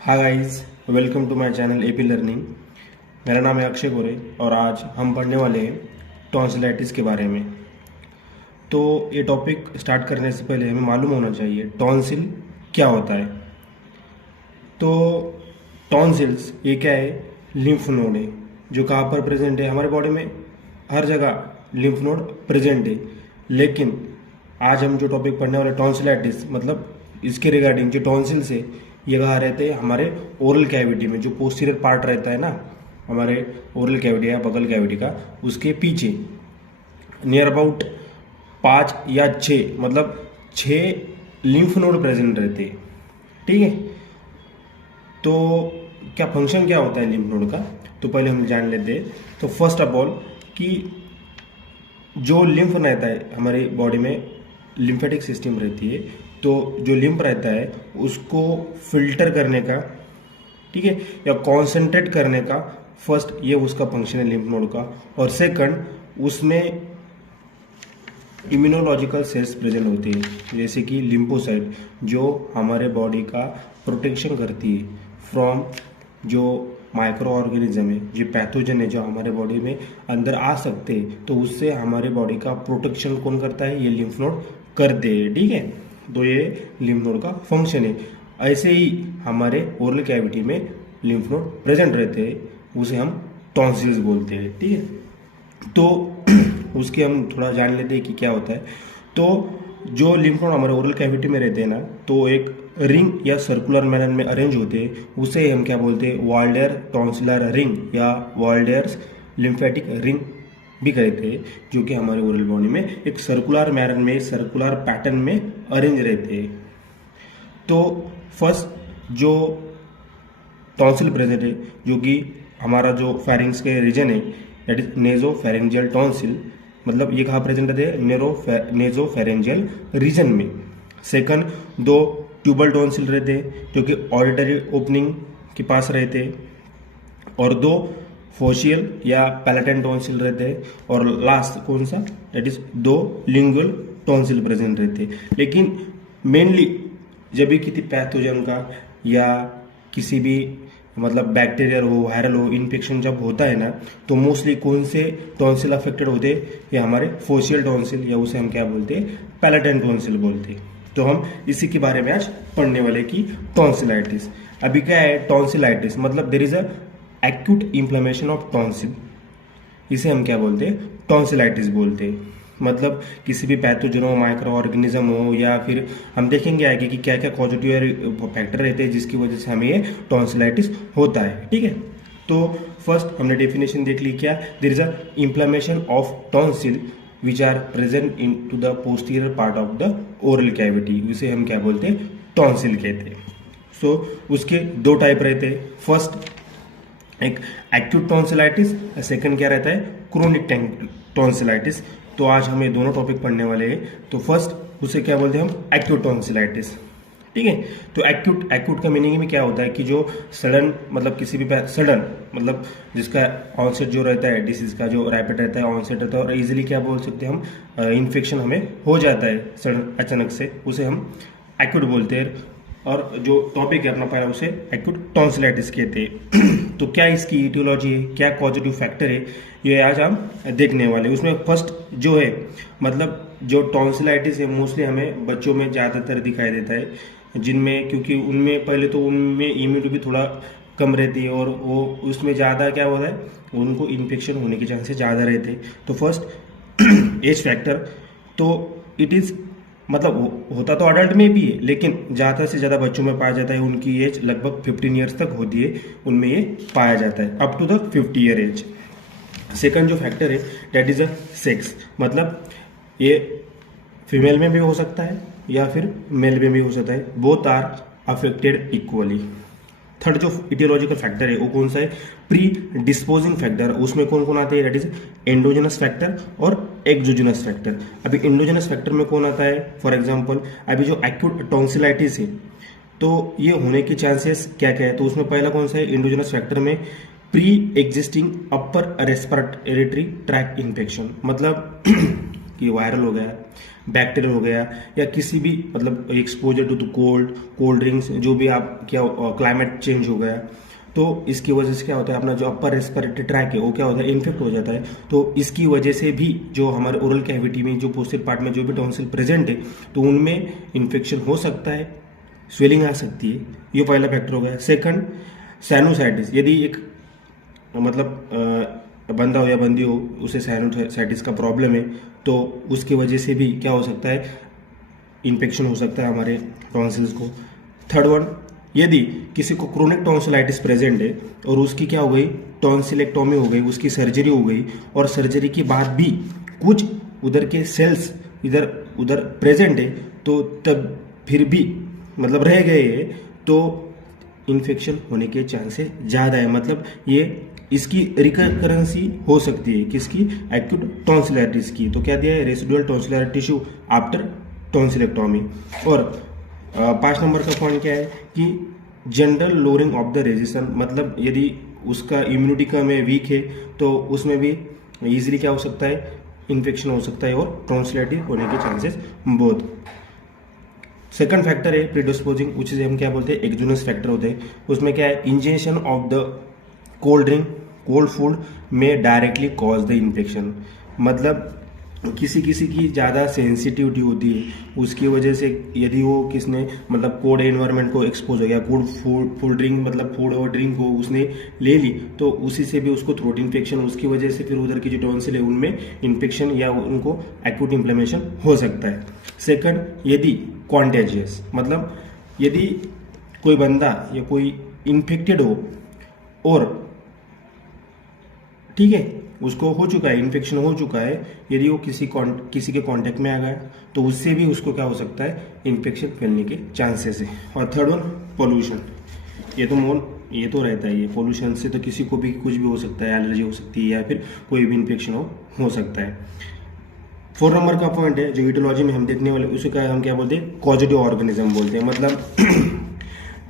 Hi guys, welcome to my channel AP learning. मेरा नाम है अक्षय गोरे और आज हम पढ़ने वाले हैं टॉन्सिलाइटिस के बारे में। तो ये टॉपिक स्टार्ट करने से पहले हमें मालूम होना चाहिए टॉन्सिल क्या होता है। तो टॉन्सिल्स ये क्या है? लिम्फ नोड है जो कहाँ पर प्रेजेंट है हमारे बॉडी में। हर जगह लिम्फ नोड प्रेजेंट है। लेकिन आज हम जो टॉपिक पढ़ने वाले टॉन्सिलाइटिस मतलब इसके रिगार्डिंग जो टॉन्सिल्स है ये कहाँ रहते हैं? हमारे ओरल कैविटी में, जो पोस्टीरियर पार्ट रहता है ना हमारे ओरल कैविटी या बगल कैविटी का, उसके पीछे नियर अबाउट 5 या 6 मतलब 6 लिम्फ नोड प्रेजेंट रहते हैं। ठीक है, तो क्या फंक्शन क्या होता है लिम्फ नोड का, तो पहले हम जान लेते हैं। तो फर्स्ट ऑफ ऑल कि जो लिम्फ रहता है हमारी बॉडी में, लिम्फेटिक सिस्टम रहती है, तो जो लिम्फ रहता है उसको फिल्टर करने का, ठीक है, या कॉन्सेंट्रेट करने का फर्स्ट ये उसका फंक्शन है लिम्फ नोड का। और सेकंड उसमें इम्यूनोलॉजिकल सेल्स प्रेजेंट होती है जैसे कि लिम्फोसाइट जो हमारे बॉडी का प्रोटेक्शन करती है फ्रॉम जो माइक्रो ऑर्गेनिज्म है, जो पैथोजन है जो हमारे बॉडी में अंदर आ सकते हैं, तो उससे हमारे बॉडी का प्रोटेक्शन कौन करता है? ये लिम्फ नोड करते हैं। ठीक है, तो ये लिम्फ नोड का फंक्शन है। ऐसे ही हमारे ओरल कैविटी में लिम्फ नोड प्रेजेंट रहते हैं, उसे हम टॉन्सिल्स बोलते हैं। ठीक है, तो उसके हम थोड़ा जान लेते हैं कि क्या होता है। तो जो लिम्फ नोड हमारे ओरल कैविटी में रहते हैं ना, तो एक रिंग या सर्कुलर मैनर में अरेंज होते हैं, उसे हम क्या बोलते हैं? वॉल्डेयर टॉन्सिलर रिंग या वॉल्डेयर्स लिम्फेटिक रिंग भी कहते हैं, जो कि हमारे ओरल बॉडी में एक सर्कुलर मैनर में, सर्कुलर पैटर्न में अरेंज रहते हैं। तो फर्स्ट जो टॉन्सिल प्रेजेंट है, जो कि हमारा जो फेरिंग्स के रीजन है, दैट इज नेजो फेरेंजियल टॉन्सिल, मतलब ये कहाँ प्रेजेंट रहते हैं? नेजो फेरेंजियल रीजन में। सेकंड, 2 ट्यूबल टॉन्सिल रहते हैं जो कि ऑडिटरी ओपनिंग के पास रहते हैं, और 2 फोशियल या पैलेटन टॉन्सिल रहते हैं, और लास्ट कौन सा? That is 2 lingual tonsil present रहते हैं। लेकिन मेनली जब भी किसी पैथोजन का या किसी भी मतलब बैक्टीरियल हो, वायरल हो, इन्फेक्शन जब होता है ना, तो मोस्टली कौन से टॉन्सिल अफेक्टेड होते हैं? ये हमारे फोशियल टॉन्सिल, या उसे हम क्या बोलते हैं? पैलेटन टॉन्सिल बोलते हैं। तो हम इसी के बारे में आज पढ़ने वाले कि टॉन्सिलाइटिस। अभी क्या है टॉन्सिलाइटिस? मतलब there is a acute inflammation of tonsil, इसे हम क्या बोलते हैं? टॉन्सिलाइटिस बोलते हैं। मतलब किसी भी पैथोजन हो, माइक्रो ऑर्गेनिज्म हो, या फिर हम देखेंगे आगे कि क्या क्या कॉजेटिव फैक्टर रहते हैं जिसकी वजह से हमें ये टॉन्सिलाइटिस होता है। ठीक है, तो फर्स्ट हमने डेफिनेशन देख ली क्या? There is a inflammation of tonsil which are present in to the posterior part of the oral cavity, उसे हम क्या बोलते हैं? टॉन्सिल कहते हैं। सो उसके 2 टाइप रहते हैं। फर्स्ट एक एक्यूट टॉन्सिलाइटिस, सेकंड क्या रहता है? Chronic tonsillitis. तो आज हम ये दोनों टॉपिक पढ़ने वाले हैं। तो फर्स्ट उसे क्या बोलते हैं हम? Acute tonsillitis. ठीक है, तो एक्यूट का मीनिंग में क्या होता है कि जो सडन मतलब किसी भी सडन मतलब जिसका ऑनसेट जो रहता है, डिसीज का जो रैपिड रहता है, ऑनसेट रहता है, और इजीली क्या बोल सकते हैं हम? इन्फेक्शन हमें हो जाता है सडन, अचानक से, उसे हम एक्यूट बोलते हैं। और जो टॉपिक है अपना पहला, उसे एक्यूट टॉन्सिलाइटिस कहते हैं। तो क्या इसकी इटियोलॉजी है, क्या पॉजिटिव फैक्टर है, ये आज हम देखने वाले। उसमें फर्स्ट जो है मतलब जो टॉन्सिलाइटिस है मोस्टली हमें बच्चों में ज़्यादातर दिखाई देता है, जिनमें क्योंकि उनमें पहले तो उनमें इम्यूनिटी भी थोड़ा कम रहती है, और वो उसमें ज़्यादा क्या होता है, उनको इन्फेक्शन होने के चांसेस ज़्यादा रहते हैं। तो फर्स्ट एज फैक्टर, तो इट इज़ मतलब होता तो अडल्ट में भी है, लेकिन ज़्यादा से ज़्यादा बच्चों में पाया जाता है। उनकी एज लगभग 15 ईयर्स तक होती है, उनमें ये पाया जाता है up to the 50 year age. Second जो फैक्टर है दैट इज अ सेक्स, मतलब ये फीमेल में भी हो सकता है या फिर मेल में भी हो सकता है, both are affected equally. Third जो इटियोलॉजिकल फैक्टर है वो कौन सा है? Predisposing factor. उसमें कौन कौन आते हैं? दैट इज एंडोजेनस फैक्टर और एक्सोजेनस फैक्टर। अभी एंडोजेनस फैक्टर में कौन आता है? फॉर एग्जांपल अभी जो एक्यूट टॉन्सिलाइटिस है, तो ये होने के चांसेस क्या क्या है? तो उसमें पहला कौन सा है? एंडोजेनस फैक्टर में pre existing upper respiratory tract infection, मतलब कि वायरल हो गया, बैक्टीरियल हो गया, या किसी भी मतलब एक्सपोजर टू कोल्ड ड्रिंक्स, जो भी आप क्या क्लाइमेट चेंज हो गया, तो इसकी वजह से क्या होता है, अपना जो अपर रेस्पिरेटरी ट्रैक है वो क्या होता है, इन्फेक्ट हो जाता है। तो इसकी वजह से भी जो हमारे ओरल कैविटी में जो पोस्टीरियर पार्ट में जो भी टॉन्सिल प्रेजेंट है, तो उनमें इन्फेक्शन हो सकता है, स्वेलिंग आ सकती है। ये पहला फैक्टर हो गया। Second, sinusitis. यदि एक मतलब बंदा हो या बंदी हो, उसे साइनोसाइटिस का प्रॉब्लम है, तो उसकी वजह से भी क्या हो सकता है, इन्फेक्शन हो सकता है हमारे टॉन्सिल्स को। थर्ड वन, यदि किसी को क्रोनिक टॉन्सिलाइटिस प्रेजेंट है और उसकी क्या हो गई, टॉन्सिलेक्टोमी हो गई, उसकी सर्जरी हो गई, और सर्जरी के बाद भी कुछ उधर के सेल्स इधर उधर प्रेजेंट है, तो तब फिर भी मतलब रह गए हैं, तो इन्फेक्शन होने के चांसेस ज़्यादा है। मतलब ये इसकी रिकरेंसी हो सकती है, किसकी, एक्यूट टॉन्सिलाइटिस की। तो क्या दिया है, रेसिडुअल टॉन्सिलर टिश्यू आफ्टर टॉन्सिलेक्टोमी। और 5 नंबर का पॉइंट क्या है कि general lowering of the resistance, मतलब यदि उसका इम्यूनिटी कम है, वीक है, तो उसमें भी इजीली क्या हो सकता है, इन्फेक्शन हो सकता है और टॉन्सिलाइटिस होने के चांसेस बहुत। सेकंड फैक्टर है प्रीडिस्पोजिंग, विच इज हम क्या बोलते हैं, एक्सोजेनस फैक्टर होते हैं। उसमें क्या है, injection of the cold drink, cold food में डायरेक्टली कॉज द इन्फेक्शन। मतलब किसी किसी की ज़्यादा सेंसिटिविटी होती है, उसकी वजह से यदि वो किसने मतलब कोल्ड एनवायरनमेंट को एक्सपोज हो गया, फूड ड्रिंक मतलब फूड और ड्रिंक को उसने ले ली, तो उसी से भी उसको थ्रोट इन्फेक्शन, उसकी वजह से फिर उधर की जो टॉन्सिल है उनमें इन्फेक्शन या उनको एक्यूट इन्फ्लेमेशन हो सकता है। सेकंड, यदि कॉन्टेजियस, मतलब यदि कोई बंदा या कोई इन्फेक्टेड हो और ठीक है, उसको हो चुका है, इन्फेक्शन हो चुका है, यदि वो किसी के कांटेक्ट में आ गया, तो उससे भी उसको क्या हो सकता है, इन्फेक्शन फैलने के चांसेस है। और थर्ड वन, पोल्यूशन। ये तो रहता है, ये पोल्यूशन से तो किसी को भी कुछ भी हो सकता है, एलर्जी हो सकती है या फिर कोई भी इन्फेक्शन हो सकता है। 4 नंबर का पॉइंट है जो ईटोलॉजी में हम देखने वाले, उसी का हम क्या बोलते हैं, कॉजेटिव ऑर्गेनिज्म बोलते हैं। मतलब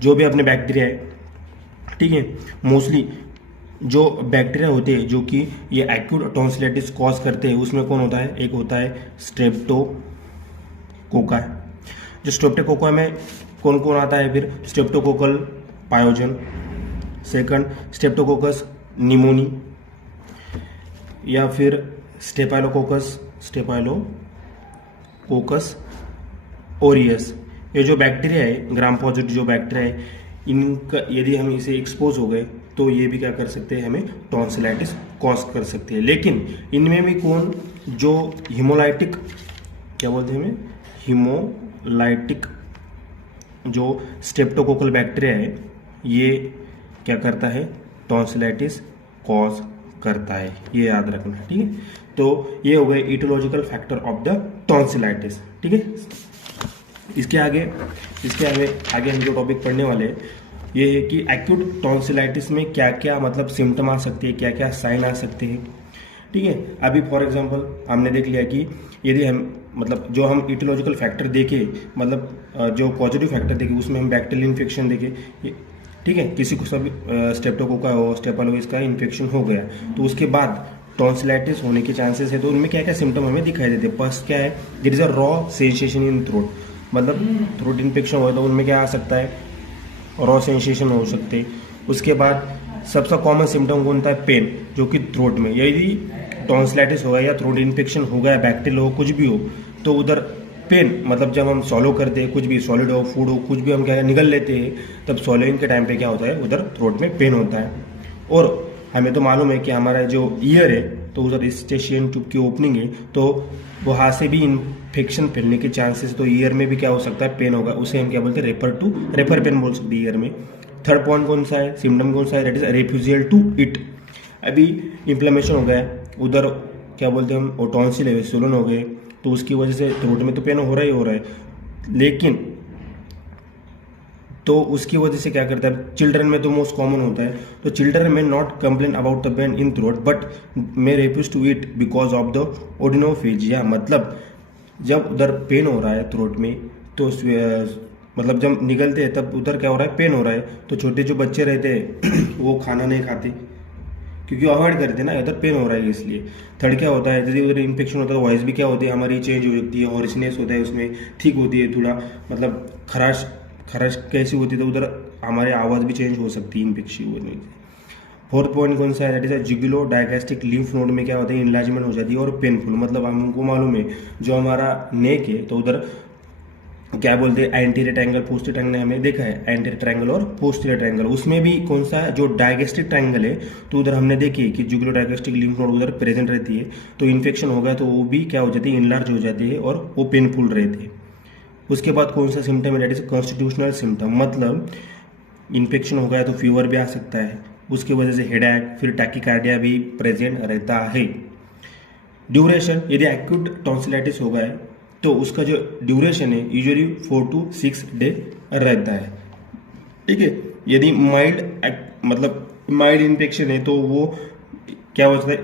जो भी अपने बैक्टीरिया है, ठीक है, मोस्टली जो बैक्टीरिया होते हैं जो कि ये एक्यूट टॉन्सिलाइटिस कॉज करते हैं, उसमें कौन होता है, एक होता है स्ट्रेप्टोकोका। जो स्ट्रेप्टोकोका में कौन कौन आता है, फिर स्ट्रेप्टोकोकल पायोजन, सेकंड स्ट्रेप्टोकोकस निमोनी, या फिर स्टेफाइलोकोकस ओरियस। ये जो बैक्टीरिया है, ग्राम पॉजिटिव जो बैक्टीरिया है, इनका यदि हम इसे एक्सपोज हो गए, तो ये भी क्या कर सकते हैं, हमें टॉन्सिलाइटिस कॉज कर सकते हैं। लेकिन इनमें भी कौन, जो हिमोलाइटिक, क्या बोलते हैं हमें, हिमोलाइटिक जो स्ट्रेप्टोकोकल बैक्टीरिया है, ये क्या करता है, टॉन्सिलाइटिस कॉज करता है, ये याद रखना है, ठीक है। तो ये हो गए aetiological factor of the tonsillitis, ठीक है। इसके आगे हम जो टॉपिक पढ़ने वाले हैं, ये है कि एक्यूट टॉन्सिलाइटिस में क्या क्या मतलब सिम्टम आ सकते हैं, क्या क्या साइन आ सकते हैं, ठीक है। अभी फॉर एग्जांपल हमने देख लिया कि यदि हम मतलब जो हम इटियोलॉजिकल फैक्टर देखे, मतलब जो पॉजिटिव फैक्टर देखे, उसमें हम बैक्टीरियल इन्फेक्शन देखे, ठीक है, किसी को सब स्ट्रेप्टोकोका हो, स्टेफाइलोकोकस का इन्फेक्शन हो गया, तो उसके बाद टॉन्सिलाइटिस होने के चांसेस है। तो उनमें क्या क्या सिम्टम हमें दिखाई देते हैं। फर्स्ट क्या है, there is a raw sensation in throat, मतलब थ्रोट इन्फेक्शन हुआ तो उनमें क्या आ सकता है, रॉ सेंसेशन हो सकते हैं। उसके बाद सबसे कॉमन सिम्टम कौन सा है, पेन, जो कि थ्रोट में, यदि टॉन्सिलाइटिस हो गया या थ्रोट इन्फेक्शन हो गया, बैक्टीरियल हो, कुछ भी हो, तो उधर पेन, मतलब जब हम सॉलो करते हैं, कुछ भी सॉलिड हो, फूड हो, कुछ भी हम क्या निगल लेते हैं, तब सॉलोइंग के टाइम पे क्या होता है, उधर थ्रोट में पेन होता है। और हमें तो मालूम है कि हमारा जो ईयर है, तो उधर ईस्टेशियन ट्यूब की ओपनिंग है, तो वहाँ से भी इन्फेक्शन फैलने के चांसेस, तो ईयर में भी क्या हो सकता है, पेन होगा, उसे हम क्या बोलते हैं, रेफर पेन बोल सकते हैं ईयर में। थर्ड पॉइंट कौन सा है, सिम्टम कौन सा है, दैट इज रेफ्यूजियल टू इट। अभी इन्फ्लेमेशन हो गया उधर, क्या बोलते हैं हम, टॉन्सिल है, सोलन हो गए, तो उसकी वजह से थ्रोट में तो पेन हो रहा है, लेकिन तो उसकी वजह से क्या करता है, चिल्ड्रन में तो मोस्ट कॉमन होता है, तो चिल्ड्रन में not complain about the pain in throat but may refuse to eat because of the odynophagia. मतलब जब उधर पेन हो रहा है थ्रोट में, तो मतलब जब निकलते हैं तब उधर क्या हो रहा है, पेन हो रहा है, तो छोटे जो बच्चे रहते हैं वो खाना नहीं खाते, क्योंकि अवॉइड करते हैं ना, इधर पेन हो रहा है इसलिए। थर्ड क्या होता है, यदि उधर इन्फेक्शन होता है तो वॉइस भी क्या होती है हमारी चेंज हो जाती है, हॉर्सनेस होता है उसमें, ठीक होती है थोड़ा, मतलब खराश खराश कैसी होती है तो उधर हमारी आवाज़ भी चेंज हो सकती है इन्फेक्शन होने से। फोर्थ पॉइंट कौन सा है, that is jugulodigastric lymph node में क्या होता है, इनलार्जमेंट हो जाती है और पेनफुल। मतलब हमको मालूम है जो हमारा नेक है तो उधर क्या बोलते हैं एंटीरियर ट्रायंगल पोस्टीरियर ट्रायंगल, हमने देखा है एंटीरियर ट्रायंगल और पोस्टीरियर ट्रायंगल। उसमें भी कौन सा जो डायगेस्ट्रिक ट्रायंगल है तो उधर हमने देखी कि जुगुलो डायगेस्ट्रिक लिम्फ नोड उधर प्रेजेंट रहती है, तो इन्फेक्शन हो गया तो वो भी क्या हो जाती है, इनलार्ज हो जाती है और वो पेनफुल रहती है। उसके बाद कौन सा सिम्टम है, दैट इज कॉन्स्टिट्यूशनल सिम्टम, मतलब इन्फेक्शन हो गया तो फीवर भी आ सकता है, उसकी वजह से हेडेक, फिर टैकीकार्डिया भी प्रेजेंट रहता है। ड्यूरेशन, यदि एक्यूट टॉन्सिलाइटिस हो गया है तो उसका जो ड्यूरेशन है यूजुअली 4 to 6 डे रहता है, ठीक है। यदि मतलब माइल्ड इन्फेक्शन है तो वो क्या होता है,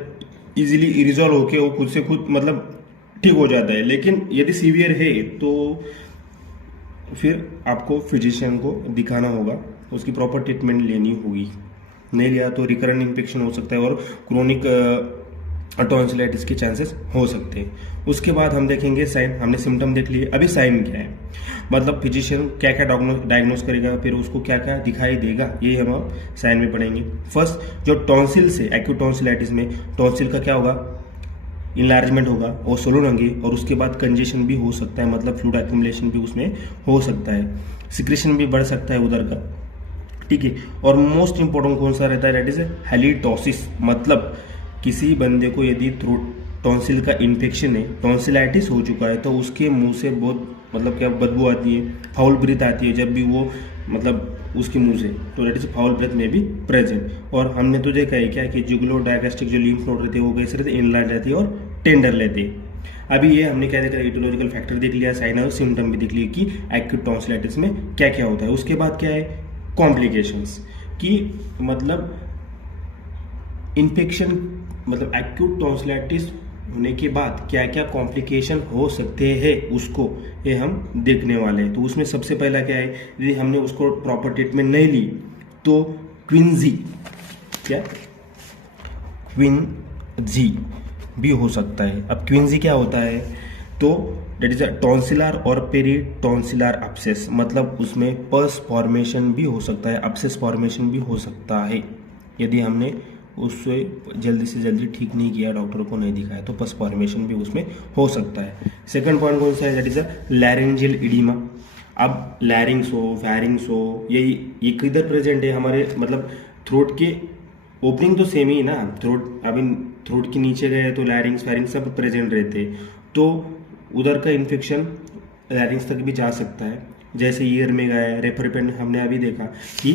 इजीली रिजॉल्व होके वो खुद से खुद मतलब ठीक हो जाता है। लेकिन यदि सीवियर है तो फिर आपको फिजिशियन को दिखाना होगा, उसकी प्रॉपर ट्रीटमेंट लेनी होगी, नहीं लिया तो रिकरेंट इन्फेक्शन हो सकता है और क्रोनिक टॉन्सिलाइटिस के चांसेस हो सकते हैं। उसके बाद हम देखेंगे साइन, हमने सिम्टम देख लिए, अभी साइन क्या है, मतलब फिजिशियन क्या क्या डायग्नोस करेगा, फिर उसको क्या क्या दिखाई देगा, ये हम साइन में पढ़ेंगे। फर्स्ट जो टॉन्सिल से एक्यूट टॉन्सिलाइटिस में टॉन्सिल का क्या होगा, इनलार्जमेंट होगा और सोलन होंगे, और उसके बाद कंजेशन भी हो सकता है, मतलब फ्लूइड एक्यूमुलेशन भी उसमें हो सकता है, सिक्रेशन भी बढ़ सकता है उधर का, ठीक है। और मोस्ट इंपॉर्टेंट कौन सा रहता है, दैट इज हेलिटोसिस, मतलब किसी बंदे को यदि टॉन्सिल का इन्फेक्शन है, टॉन्सिलाइटिस हो चुका है तो उसके मुंह से बहुत मतलब क्या बदबू आती है, फाउल ब्रीथ आती है जब भी वो मतलब उसके मुंह से, तो दैट इज फाउल ब्रेथ में भी प्रेजेंट। और हमने तो देखा है क्या कि जुगुलो डायगैस्ट्रिक जो लिम्फ नोड रहते हैं वो कैसे रहते हैं, इनलार्ज रहती है और टेंडर रहते हैं। अभी ये हमने क्या देखा, इटियोलॉजिकल फैक्टर देख लिया, साइन और सिम्टम भी देख लिया कि एक्यूट टॉन्सिलाइटिस में क्या क्या होता है। उसके बाद क्या है, कॉम्प्लिकेशंस, कि मतलब इन्फेक्शन मतलब एक्यूट टॉन्सिलाइटिस होने के बाद क्या क्या कॉम्प्लिकेशन हो सकते हैं उसको ये हम देखने वाले हैं। तो उसमें सबसे पहला क्या है, यदि हमने उसको प्रॉपर ट्रीटमेंट नहीं ली तो क्विंजी, क्या क्विंजी भी हो सकता है। अब क्विंजी क्या होता है, तो डेट इज अ टॉन्सिलर और पेरी टॉन्सिलर अपसेस, मतलब उसमें पस फॉर्मेशन भी हो सकता है, अपसेस फॉर्मेशन भी हो सकता है यदि हमने उससे जल्दी से जल्दी ठीक नहीं किया, डॉक्टर को नहीं दिखाया, तो पस फॉर्मेशन भी उसमें हो सकता है। सेकंड पॉइंट कौन सा है, that is a laryngeal oedema. अब लैरिंग्स हो, फैरिंग्स हो, ये किधर प्रेजेंट है, हमारे मतलब थ्रोट के ओपनिंग तो सेम ही ना, थ्रोट अभी थ्रोट के नीचे गए तो लैरिंग्स फैरिंग्स सब प्रेजेंट रहते, तो उधर का इन्फेक्शन लैरिंग्स तक भी जा सकता है। जैसे ईयर में गया है, रेफर पेन हमने अभी देखा कि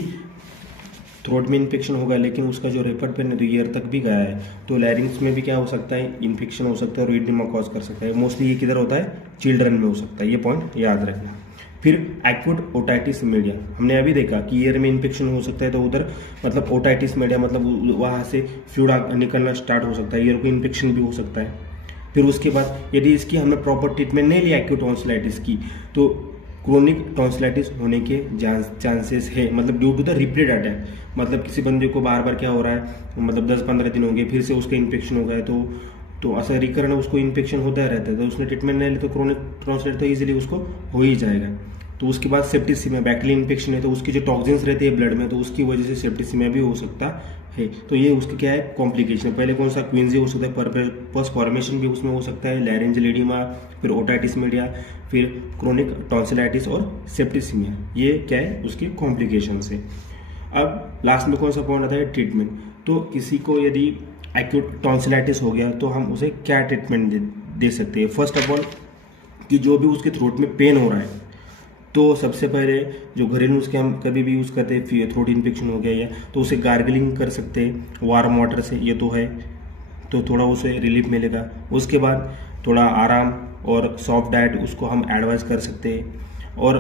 थ्रोट में इन्फेक्शन होगा लेकिन उसका जो रेफर पेन है तो ईयर तक भी गया है, तो लैरिंग्स में भी क्या हो सकता है, इन्फेक्शन हो सकता है और इडिमा कॉज कर सकता है। मोस्टली ये किधर होता है, चिल्ड्रन में हो सकता है, ये पॉइंट याद रखना। फिर एक्यूट ओटाइटिस मीडिया, हमने अभी देखा कि ईयर में इन्फेक्शन हो सकता है तो उधर मतलब ओटाइटिस मीडिया मतलब वहाँ से फ्लूइड निकलना स्टार्ट हो सकता है, ईयर को इन्फेक्शन भी हो सकता है। फिर उसके बाद यदि इसकी हमने प्रॉपर ट्रीटमेंट नहीं लिया एक्यूट टॉन्सिलाइटिस की, तो क्रोनिक टॉन्सिलाइटिस होने के चांसेस है, मतलब due to the repeated attack, मतलब किसी बंदे को बार बार क्या हो रहा है, मतलब 10-15 दिन हो गए फिर से उसका इन्फेक्शन हो गया, तो ऐसा रिकरेंट उसको इन्फेक्शन होता रहता है, तो उसने ट्रीटमेंट नहीं लिया तो क्रोनिक टॉन्सिलाइटिस तो ईजिली उसको हो ही जाएगा। तो उसके बाद सेप्टिसीमिया, बैक्टीरियल इन्फेक्शन है तो उसकी जो टॉक्सिन्स रहती है ब्लड में, तो उसकी वजह से सेप्टिसीमिया भी हो सकता है। तो ये उसके क्या है, कॉम्प्लिकेशन। पहले कौन सा, क्विंजी हो सकता है, पस फॉर्मेशन भी उसमें हो सकता है, लैरेंजियल एडिमा, फिर ओटाइटिस मीडिया, फिर क्रोनिक टॉन्सिलाइटिस और सेप्टिसीमिया, ये क्या है उसके कॉम्प्लिकेशन है। अब लास्ट में कौन सा पॉइंट आता है, ट्रीटमेंट। तो किसी को यदि एक्यूट टॉन्सिलाइटिस हो गया तो हम उसे क्या ट्रीटमेंट दे सकते हैं। फर्स्ट ऑफ ऑल कि जो भी उसके थ्रोट में पेन हो रहा है तो सबसे पहले जो घरेलू नुस्खे हम कभी भी यूज़ करते हैं, थ्रोट इन्फेक्शन हो गया या तो उसे गार्गलिंग कर सकते हैं वार्म वाटर से, ये तो है, तो थोड़ा उसे रिलीफ मिलेगा। उसके बाद थोड़ा आराम और सॉफ्ट डाइट उसको हम एडवाइस कर सकते हैं। और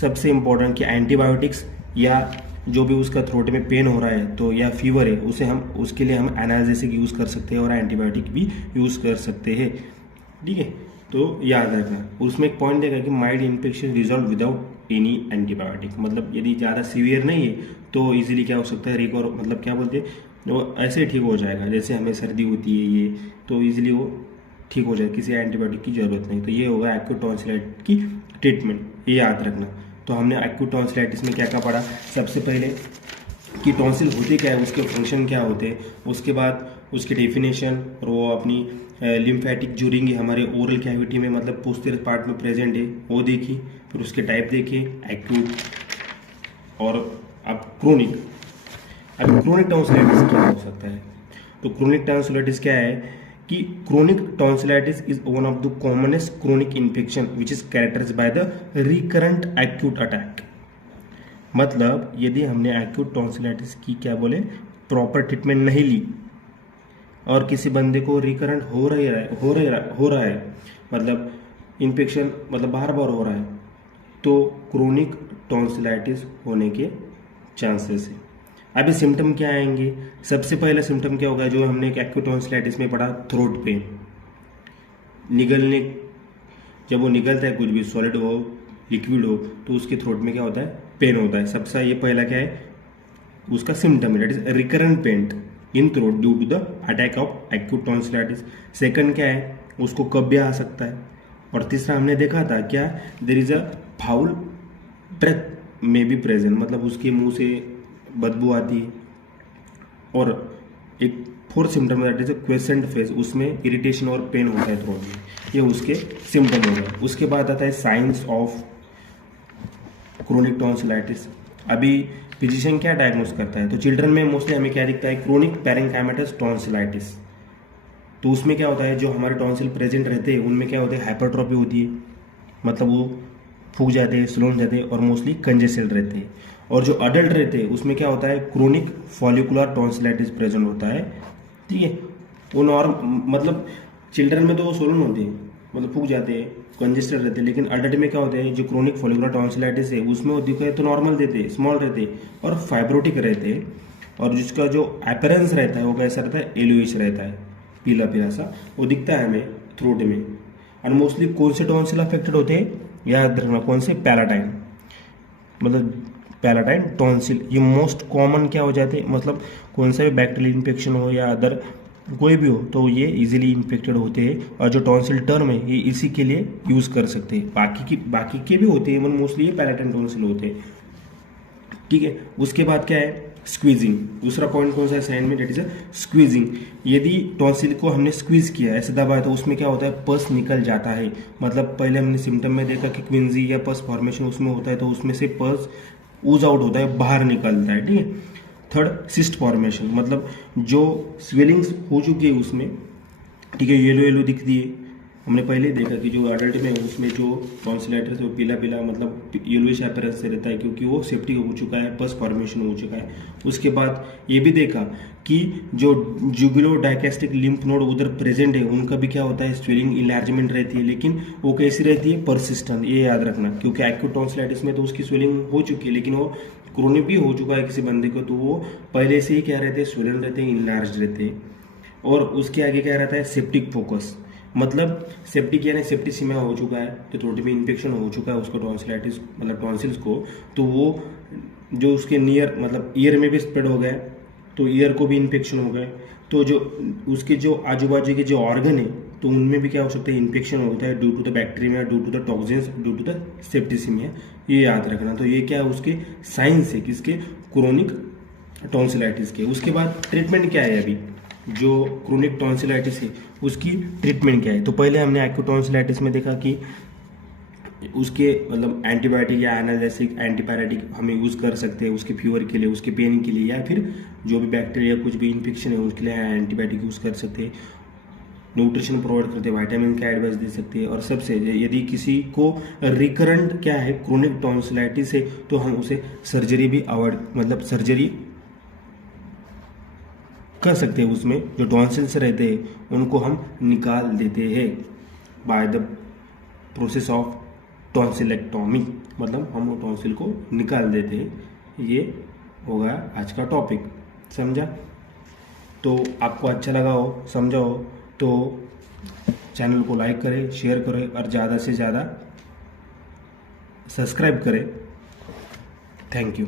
सबसे इम्पोर्टेंट कि एंटीबायोटिक्स या जो भी उसका थ्रोट में पेन हो रहा है तो या फीवर है उसे हम उसके लिए हम एनाल्जेसिक यूज़ कर सकते हैं और एंटीबायोटिक भी यूज़ कर सकते हैं, ठीक है। तो याद रखना, उसमें एक पॉइंट देगा कि mild infection resolve without any antibiotic, मतलब यदि ज़्यादा सीवियर नहीं है तो इजीली क्या हो सकता है, रिकवर मतलब क्या बोलते हैं, वो ऐसे ठीक हो जाएगा। जैसे हमें सर्दी होती है ये, तो इजीली वो ठीक हो जाए, किसी एंटीबायोटिक की ज़रूरत नहीं। तो ये होगा एक्यूट टॉन्सिलाइटिस की ट्रीटमेंट, ये याद रखना। तो हमने एक्यूट टॉन्सिलाइटिस में क्या क्या पढ़ा, सबसे पहले कि टॉन्सिल होते क्या है, उसके फंक्शन क्या होते हैं, उसके बाद उसकी डेफिनेशन, और वो अपनी लिम्फेटिक जो रिंग है हमारे ओरल कैविटी में, मतलब पोस्टीरियर पार्ट में प्रेजेंट है, वो देखी। फिर उसके टाइप देखे, एक्यूट और अब क्रोनिक। अब क्रोनिक टॉन्सिलाइटिस क्या हो सकता है, तो क्रोनिक टॉन्सिलाइटिस क्या है कि chronic tonsillitis is one of the commonest chronic infection which is characterised by the recurrent acute attack. मतलब यदि हमने एक्यूट टॉन्सिलाइटिस की क्या बोले प्रॉपर ट्रीटमेंट नहीं ली और किसी बंदे को रिकरेंट हो रहा है, मतलब इन्फेक्शन मतलब बार बार हो रहा है, तो क्रोनिक टॉन्सिलाइटिस होने के चांसेस है। अभी सिम्टम क्या आएंगे, सबसे पहला सिम्टम क्या होगा जो हमने एक्यूट टॉन्सिलाइटिस में पढ़ा, थ्रोट पेन, निगलने, जब वो निकलता है कुछ भी सॉलिड हो लिक्विड हो तो उसके थ्रोट में क्या होता है, पेन होता है। सबसे ये पहला क्या है उसका symptom, that is recurrent pain in throat due to the attack of acute tonsillitis. Second क्या है, उसको कब्ज आ सकता है। और तीसरा हमने देखा था क्या, there is a foul breath में भी प्रेजेंट, मतलब उसके मुंह से बदबू आती है। और एक fourth symptom that is a quiescent face, उसमें इरिटेशन और पेन होता है थ्रोट में, ये उसके सिम्टम हो गए। उसके बाद आता है साइंस ऑफ क्रोनिक टॉन्सिलाइटिस। अभी फिजिशियन क्या डायग्नोस करता है, तो चिल्ड्रन में मोस्टली हमें क्या दिखता है, क्रोनिक पैरेंकाइमेटस टॉन्सिलाइटिस। तो उसमें क्या होता है, जो हमारे टॉन्सिल प्रेजेंट रहते हैं उनमें क्या होता है, हाइपरट्रॉफी होती है, मतलब वो फूक जाते हैं, स्लो जाते हैं और मोस्टली कंजेस्टेड रहते हैं। और जो अडल्ट रहते हैं उसमें क्या होता है, क्रोनिक फॉलिकुलर टॉन्सिलाइटिस प्रेजेंट होता है, ठीक है। वो मतलब चिल्ड्रन में तो वो सोलन होते हैं, मतलब फूक जाते हैं, कंजेस्टेड रहते हैं, लेकिन अडल्ट में क्या होता है, जो क्रोनिक फॉलिकुलर टॉन्सिलाइटिस है उसमें वो दिखे तो नॉर्मल देते हैं, स्मॉल रहते हैं और फाइब्रोटिक रहते हैं। और जिसका जो अपीयरेंस रहता है वो कैसा रहता है, येलोइश रहता है, पीला पीला सा वो दिखता है हमें थ्रोट में। और मोस्टली कौन से टॉन्सिल अफेक्टेड होते हैं, याद रखना कौन से, पैलाटाइन, मतलब पैलाटाइन टॉन्सिल, ये मोस्ट कॉमन क्या हो जाते हैं, मतलब कौन सा भी बैक्टीरियल इन्फेक्शन हो या अदर कोई भी हो तो ये इजीली इन्फेक्टेड होते हैं। और जो टॉन्सिल टर्म है ये इसी के लिए यूज कर सकते हैं, बाकी के भी होते हैं, मोस्टली ये पैलाटाइन टॉन्सिल होते हैं, ठीक है। उसके बाद क्या है, स्क्वीजिंग। दूसरा पॉइंट कौन सा है साइन में, डेट इज स्क्वीजिंग। यदि टॉन्सिल को हमने स्क्वीज किया, ऐसे दबाया, तो उसमें क्या होता है, पस निकल जाता है। मतलब पहले हमने सिम्टम में देखा कि क्विंजी या पस फॉर्मेशन उसमें होता है, तो उसमें से पस ऊज आउट होता है, बाहर निकलता है, ठीक है। थर्ड, सिस्ट फॉर्मेशन, मतलब जो स्वेलिंग्स हो चुकी है उसमें, ठीक है, येलो येलो दिखती है। हमने पहले देखा कि जो अडल्ट में है उसमें जो टॉन्सिलाइटिस है वो पीला पीला मतलब येलोइश अपीयरेंस से रहता है, क्योंकि वो सेप्टिक हो चुका है, पस फॉर्मेशन हो चुका है। उसके बाद ये भी देखा कि जो जुगुलो डायकेस्टिक लिम्फ नोड उधर प्रेजेंट है उनका भी क्या होता है, स्वेलिंग इलार्जमेंट रहती है, लेकिन वो कैसी रहती है, परसिस्टेंट। ये याद रखना, क्योंकि एक्यूट टॉन्सिलाइटिस में तो उसकी स्वेलिंग हो चुकी है, लेकिन वो क्रोनिक भी हो चुका है किसी बंदे को, तो वो पहले से ही क्या रहते हैं, स्वेलन रहते हैं, इनलार्ज रहते हैं। और उसके आगे क्या रहता है, सेप्टिक फोकस, मतलब सेप्टिक यानी सेप्टिसीमिया हो चुका है, तो थ्रोट में इन्फेक्शन हो चुका है उसको टॉन्सिलाइटिस मतलब टॉन्सिल्स को, तो वो जो उसके नियर मतलब ईयर में भी स्प्रेड हो गया, तो ईयर को भी इन्फेक्शन हो गए, तो जो उसके जो आजू बाजू के जो ऑर्गन है तो उनमें भी क्या हो सकता है, इन्फेक्शन होता है due to the bacteria, due to the toxins, due to the septicaemia, ये याद रखना। तो ये क्या है, उसके साइंस है किसके, क्रोनिक टॉन्सिलाइटिस के। उसके बाद ट्रीटमेंट क्या है, अभी जो क्रोनिक टॉन्सिलाइटिस है उसकी ट्रीटमेंट क्या है, तो पहले हमने एक्यूट टॉन्सिलाइटिस में देखा कि उसके मतलब एंटीबायोटिक या एनाल्जेसिक एंटीपायरेटिक हमें यूज़ कर सकते हैं उसके फीवर के लिए, उसके पेन के लिए, या फिर जो भी बैक्टीरिया कुछ भी इन्फेक्शन है उसके लिए एंटीबायोटिक यूज़ कर सकते हैं। न्यूट्रिशन प्रोवाइड करते हैं, विटामिन का एडवाइस दे सकते हैं। और सबसे यदि किसी को रिकरेंट क्या है, क्रोनिक टॉन्सिलाइटिस है, तो हम उसे सर्जरी भी अवॉइड मतलब सर्जरी कर सकते हैं, उसमें जो टॉन्सिल्स रहते हैं उनको हम निकाल देते हैं बाय द प्रोसेस ऑफ टॉन्सिलेक्टोमी, मतलब हम वो टॉन्सिल को निकाल देते हैं। ये होगा आज का टॉपिक, समझा। तो आपको अच्छा लगा हो, समझा हो, तो चैनल को लाइक करें, शेयर करें और ज़्यादा से ज़्यादा सब्सक्राइब करें। Thank you.